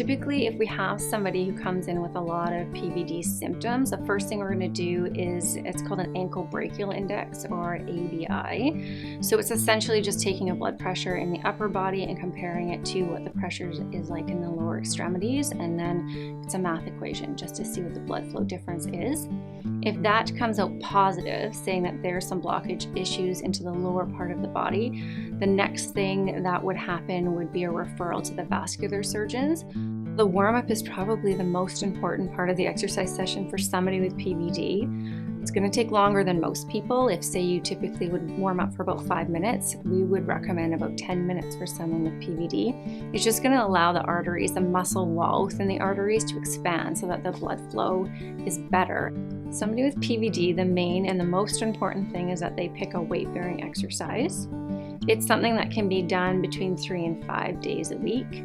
Typically, if we have somebody who comes in with a lot of PVD symptoms, the first thing we're going to do is, it's called an ankle brachial index, or ABI. So it's essentially just taking a blood pressure in the upper body and comparing it to what the pressure is like in the lower extremities, and then it's a math equation just to see what the blood flow difference is. If that comes out positive, saying that there's some blockage issues into the lower part of the body, the next thing that would happen would be a referral to the vascular surgeons. The warm-up is probably the most important part of the exercise session for somebody with PVD. It's going to take longer than most people. If, say, you typically would warm up for about 5 minutes, we would recommend about 10 minutes for someone with PVD. It's just going to allow the arteries, the muscle wall within the arteries, to expand so that the blood flow is better. Somebody with PVD, the main and the most important thing is that they pick a weight-bearing exercise. It's something that can be done between 3 and 5 days a week.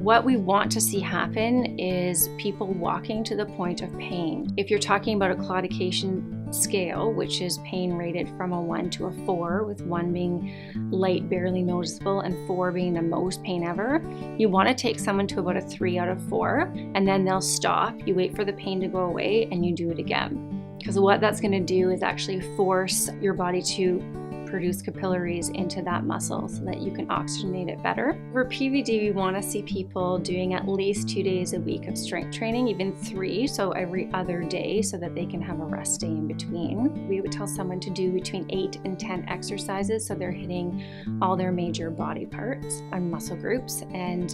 What we want to see happen is people walking to the point of pain. If you're talking about a claudication scale, which is pain rated from a 1 to a 4, with 1 being light, barely noticeable, and 4 being the most pain ever, you want to take someone to about a 3 out of 4, and then they'll stop. You wait for the pain to go away, and you do it again. Because what that's going to do is actually force your body to produce capillaries into that muscle so that you can oxygenate it better. For PVD, we want to see people doing at least 2 days a week of strength training, even 3, so every other day, so that they can have a rest day in between. We would tell someone to do between 8 and 10 exercises, so they're hitting all their major body parts and muscle groups. And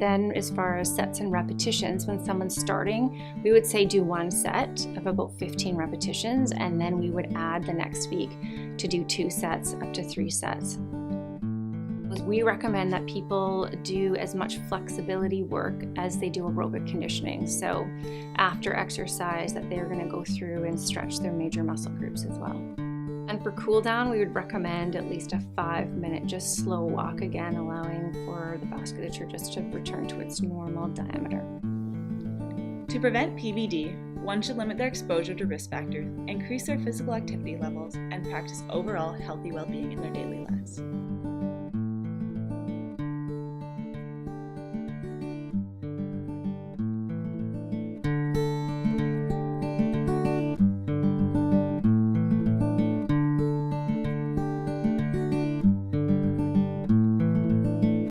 then as far as sets and repetitions, when someone's starting, we would say do 1 set of about 15 repetitions, and then we would add the next week to do 2 sets up to 3 sets. We recommend that people do as much flexibility work as they do aerobic conditioning. So after exercise, that they're going to go through and stretch their major muscle groups as well. And for cool down, we would recommend at least a 5-minute just slow walk, again allowing for the vasculature just to return to its normal diameter. To prevent PVD, one should limit their exposure to risk factors, increase their physical activity levels, and practice overall healthy well-being in their daily lives.